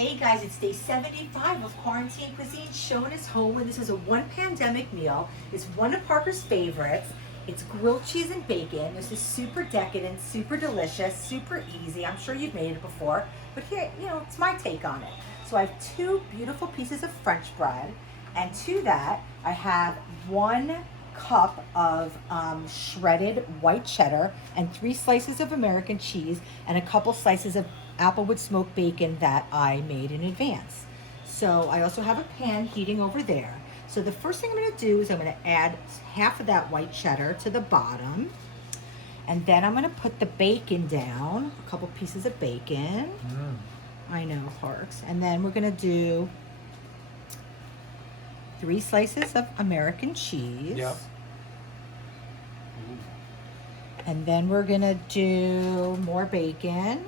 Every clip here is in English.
Hey guys, it's day 75 of Quarantine Cuisine. Schoen is home, and this is a one pandemic meal. It's one of Parker's favorites. It's grilled cheese and bacon. This is super decadent, super delicious, super easy. I'm sure you've made it before, but here, it's my take on it. So I have two beautiful pieces of French bread, and to that, I have 1 cup of shredded white cheddar and 3 slices of American cheese and a couple slices of applewood smoked bacon that I made in advance. So I also have a pan heating over there. So the first thing I'm going to do is I'm going to add half of that white cheddar to the bottom. And then I'm going to put the bacon down, a couple pieces of bacon. I know, Parks. And then we're going to do 3 slices of American cheese. Yep. And then we're going to do more bacon.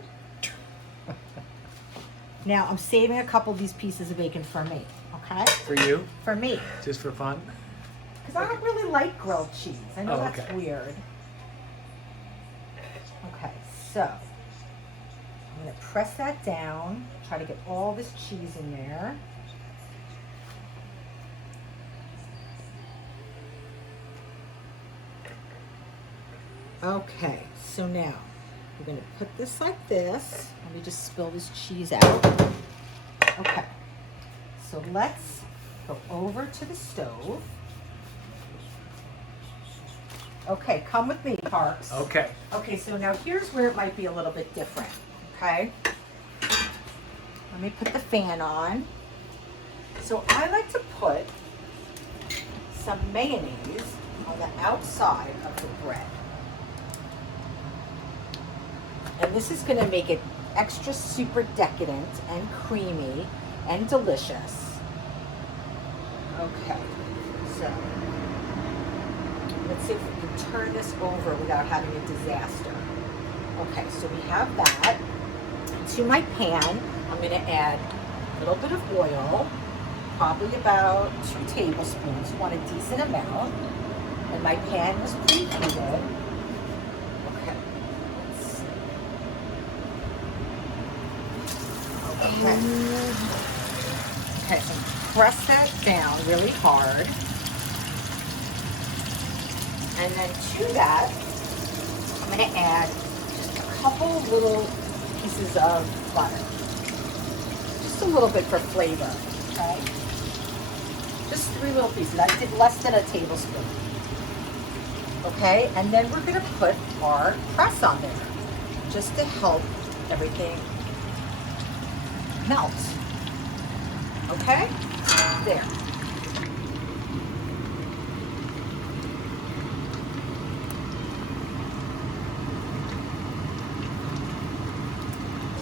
Now, I'm saving a couple of these pieces of bacon for me, okay? For you? For me. Just for fun? Because I don't really like grilled cheese. I know that's okay. weird. Okay, so I'm going to press that down, try to get all this cheese in there. Okay, so now we're going to put this like this. Let me just spill this cheese out. Okay, so let's go over to the stove. Okay, come with me, Parks. Okay. Okay, so now here's where it might be a little bit different, okay? Let me put the fan on. So I like to put some mayonnaise on the outside of the bread. And this is going to make it extra super decadent and creamy and delicious. Okay, so let's see if we can turn this over without having a disaster. Okay, so we have that. To my pan, I'm going to add a little bit of oil, probably about 2 tablespoons. You want a decent amount. And my pan was preheated. Okay, let's see. Okay, so press that down really hard. And then to that, I'm going to add just a couple little pieces of butter. Just a little bit for flavor, okay? Just 3 little pieces. I did less than a tablespoon. Okay, and then we're going to put our cress on there just to help everything melt. Okay? There.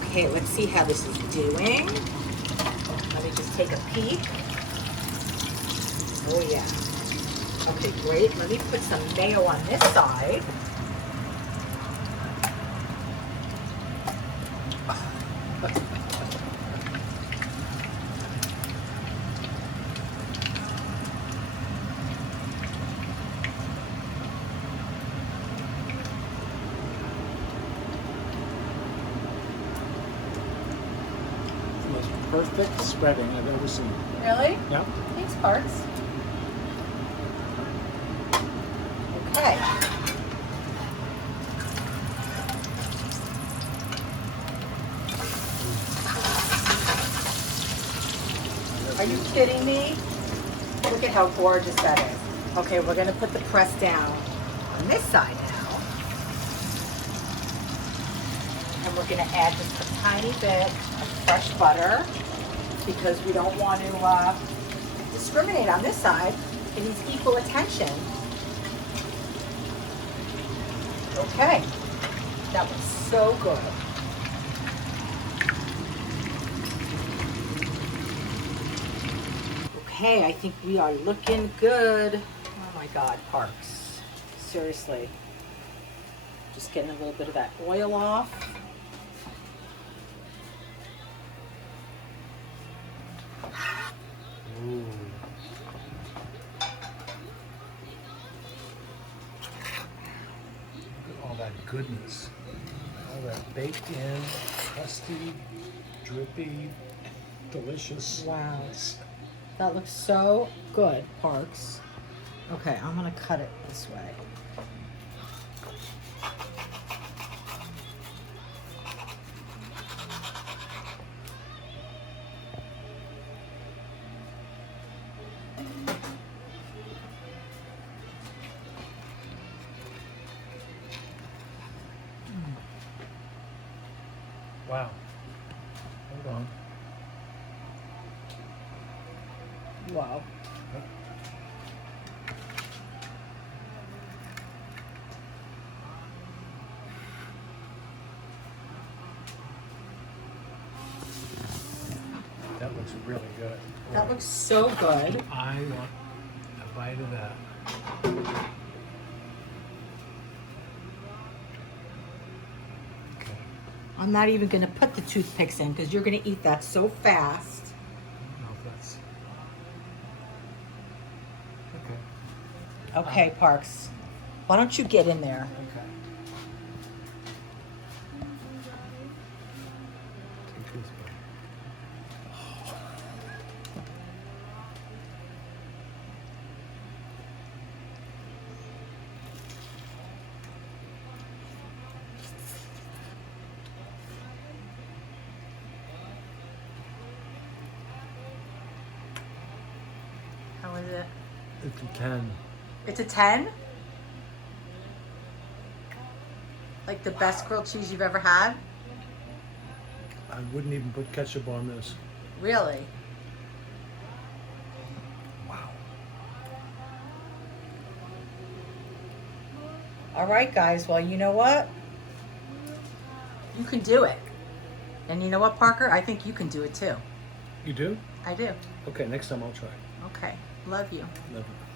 Okay, let's see how this is doing. Let me just take a peek. Oh yeah. Okay, great. Let me put some mayo on this side. Perfect spreading I've ever seen. Really? Yep. Thanks, Parks. Okay. Are you kidding me? Look at how gorgeous that is. Okay, we're going to put the press down on this side now. And we're going to add just a tiny bit of fresh butter because we don't want to discriminate on this side. It needs equal attention. Okay, that was so good. Okay, I think we are looking good. Oh my God, Parks. Seriously. Just getting a little bit of that oil off. Ooh. Look at all that goodness. All that baked in, crusty, drippy. delicious. Wow. That looks so good, Parks. Okay, I'm gonna cut it this way. Wow. Hold on. Wow. That looks really good. That looks so good. I want a bite of that. Okay. I'm not even gonna put the toothpicks in because you're gonna eat that so fast. I don't know if that's okay. Okay, Parks. Why don't you get in there? Okay. Take this one. How is it? It's a 10. It's a 10? Like the best grilled cheese you've ever had? I wouldn't even put ketchup on this. Really? Wow. All right, guys. Well, you know what? You can do it. And you know what, Parker? I think you can do it too. You do? I do. Okay, next time I'll try. Okay. Love you. Love it.